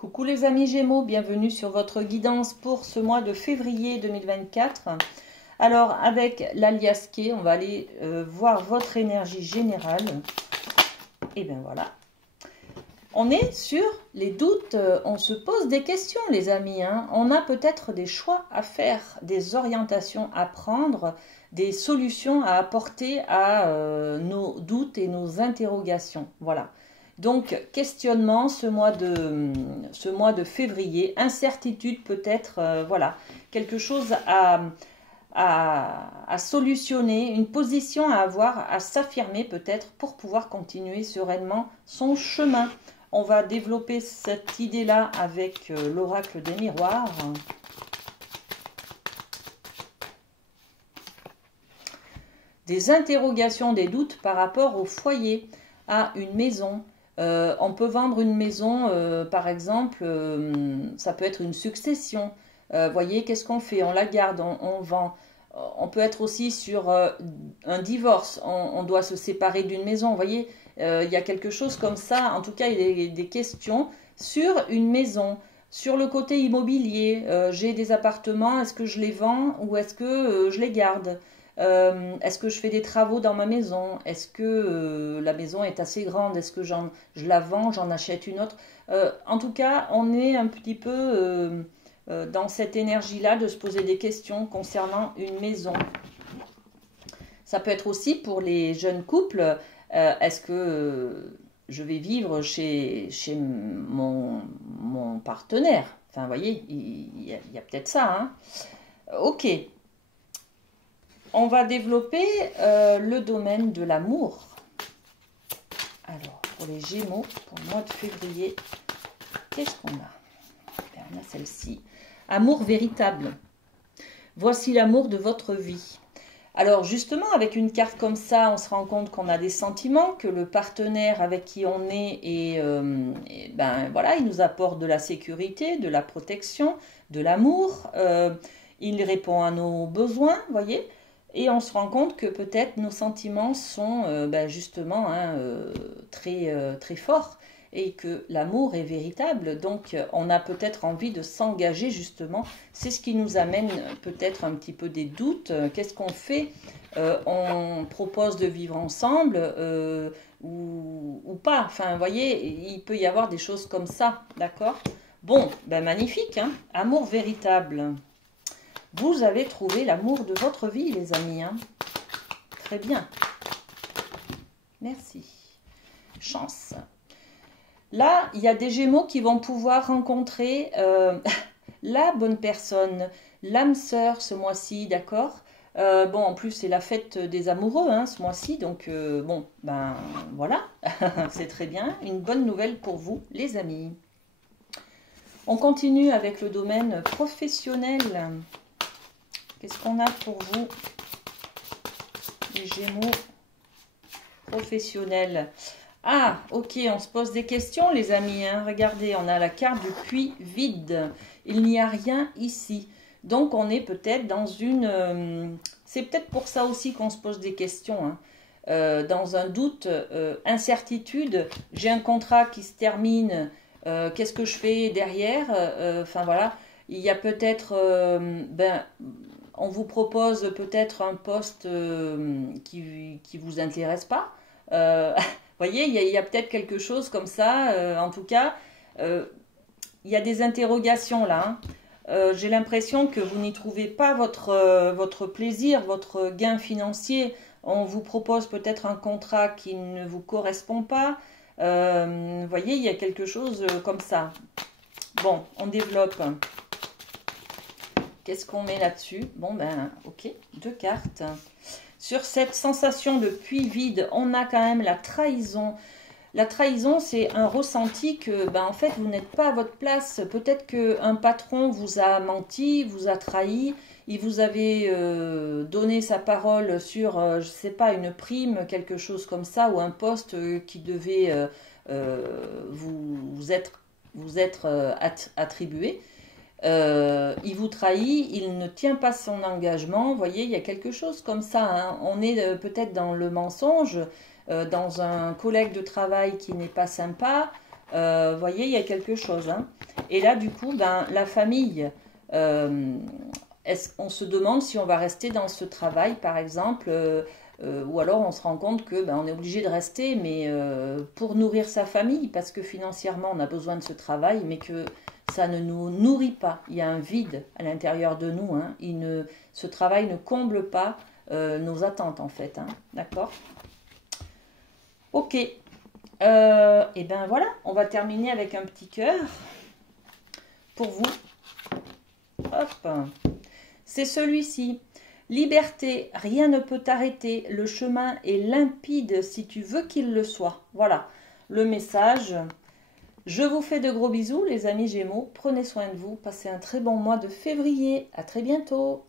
Coucou les amis Gémeaux, bienvenue sur votre guidance pour ce mois de février 2024. Alors avec l'aliasqué, on va aller voir votre énergie générale. Et bien voilà. On est sur les doutes, on se pose des questions les amis. On a peut-être des choix à faire, des orientations à prendre, des solutions à apporter à nos doutes et nos interrogations. Voilà. Donc, questionnement ce mois de février, incertitude peut-être, voilà, quelque chose à solutionner, une position à avoir, à s'affirmer peut-être pour pouvoir continuer sereinement son chemin. On va développer cette idée-là avec l'oracle des miroirs. Des interrogations, des doutes par rapport au foyer, à une maison. On peut vendre une maison, par exemple, ça peut être une succession. Voyez, qu'est-ce qu'on fait? On la garde, on vend. On peut être aussi sur un divorce. On doit se séparer d'une maison. Vous voyez, il y a quelque chose comme ça. En tout cas, il y a des questions sur une maison. Sur le côté immobilier, j'ai des appartements. Est-ce que je les vends ou est-ce que je les garde? Est-ce que je fais des travaux dans ma maison? Est-ce que la maison est assez grande? Est-ce que je la vends, j'en achète une autre? En tout cas, on est un petit peu dans cette énergie-là de se poser des questions concernant une maison. Ça peut être aussi pour les jeunes couples. Est-ce que je vais vivre chez mon partenaire? Enfin, vous voyez, il y a peut-être ça. Ok. On va développer le domaine de l'amour. Alors, pour les Gémeaux, pour le mois de février, qu'est-ce qu'on a? On a celle-ci. Amour véritable. Voici l'amour de votre vie. Alors, justement, avec une carte comme ça, on se rend compte qu'on a des sentiments, que le partenaire avec qui on est, ben, voilà, il nous apporte de la sécurité, de la protection, de l'amour. Il répond à nos besoins, vous voyez. Et on se rend compte que peut-être nos sentiments sont ben justement très forts et que l'amour est véritable. Donc on a peut-être envie de s'engager justement. C'est ce qui nous amène peut-être un petit peu des doutes. Qu'est-ce qu'on fait? On propose de vivre ensemble ou pas. Enfin, vous voyez, il peut y avoir des choses comme ça, d'accord? Bon, ben magnifique, amour véritable. Vous avez trouvé l'amour de votre vie, les amis. Très bien. Merci. Chance. Là, il y a des Gémeaux qui vont pouvoir rencontrer la bonne personne, l'âme sœur ce mois-ci, d'accord? Bon, en plus, c'est la fête des amoureux ce mois-ci, donc bon, ben voilà, c'est très bien. Une bonne nouvelle pour vous, les amis. On continue avec le domaine professionnel. Qu'est-ce qu'on a pour vous, les Gémeaux professionnels? Ah, ok, on se pose des questions, les amis. Regardez, on a la carte du puits vide. Il n'y a rien ici. Donc, on est peut-être dans une... c'est peut-être pour ça aussi qu'on se pose des questions. Dans un doute, incertitude. J'ai un contrat qui se termine. Qu'est-ce que je fais derrière? Enfin, voilà. Il y a peut-être... on vous propose peut-être un poste qui vous intéresse pas. Voyez, il y a peut-être quelque chose comme ça. En tout cas, il y a des interrogations là. J'ai l'impression que vous n'y trouvez pas votre plaisir, votre gain financier. On vous propose peut-être un contrat qui ne vous correspond pas. Voyez, il y a quelque chose comme ça. Bon, on développe. Qu'est-ce qu'on met là-dessus? Bon, ben, ok, 2 cartes. Sur cette sensation de puits vide, on a quand même la trahison. La trahison, c'est un ressenti que, ben, en fait, vous n'êtes pas à votre place. Peut-être qu'un patron vous a menti, vous a trahi. Il vous avait donné sa parole sur, je ne sais pas, une prime, quelque chose comme ça, ou un poste qui devait vous être attribué. Il vous trahit, il ne tient pas son engagement. Vous voyez, il y a quelque chose comme ça. On est peut-être dans le mensonge, dans un collègue de travail qui n'est pas sympa. voyez, il y a quelque chose. Hein. Et là, du coup, ben, la famille, on se demande si on va rester dans ce travail, par exemple, ou alors on se rend compte que ben, on est obligé de rester, mais pour nourrir sa famille, parce que financièrement, on a besoin de ce travail, mais que ça ne nous nourrit pas. Il y a un vide à l'intérieur de nous. Hein. Ce travail ne comble pas nos attentes, en fait. Hein. D'accord? Ok. Et ben voilà, on va terminer avec un petit cœur pour vous. Hop. C'est celui-ci. Liberté, rien ne peut t'arrêter. Le chemin est limpide si tu veux qu'il le soit. Voilà le message. Je vous fais de gros bisous, les amis Gémeaux. Prenez soin de vous. Passez un très bon mois de février. À très bientôt.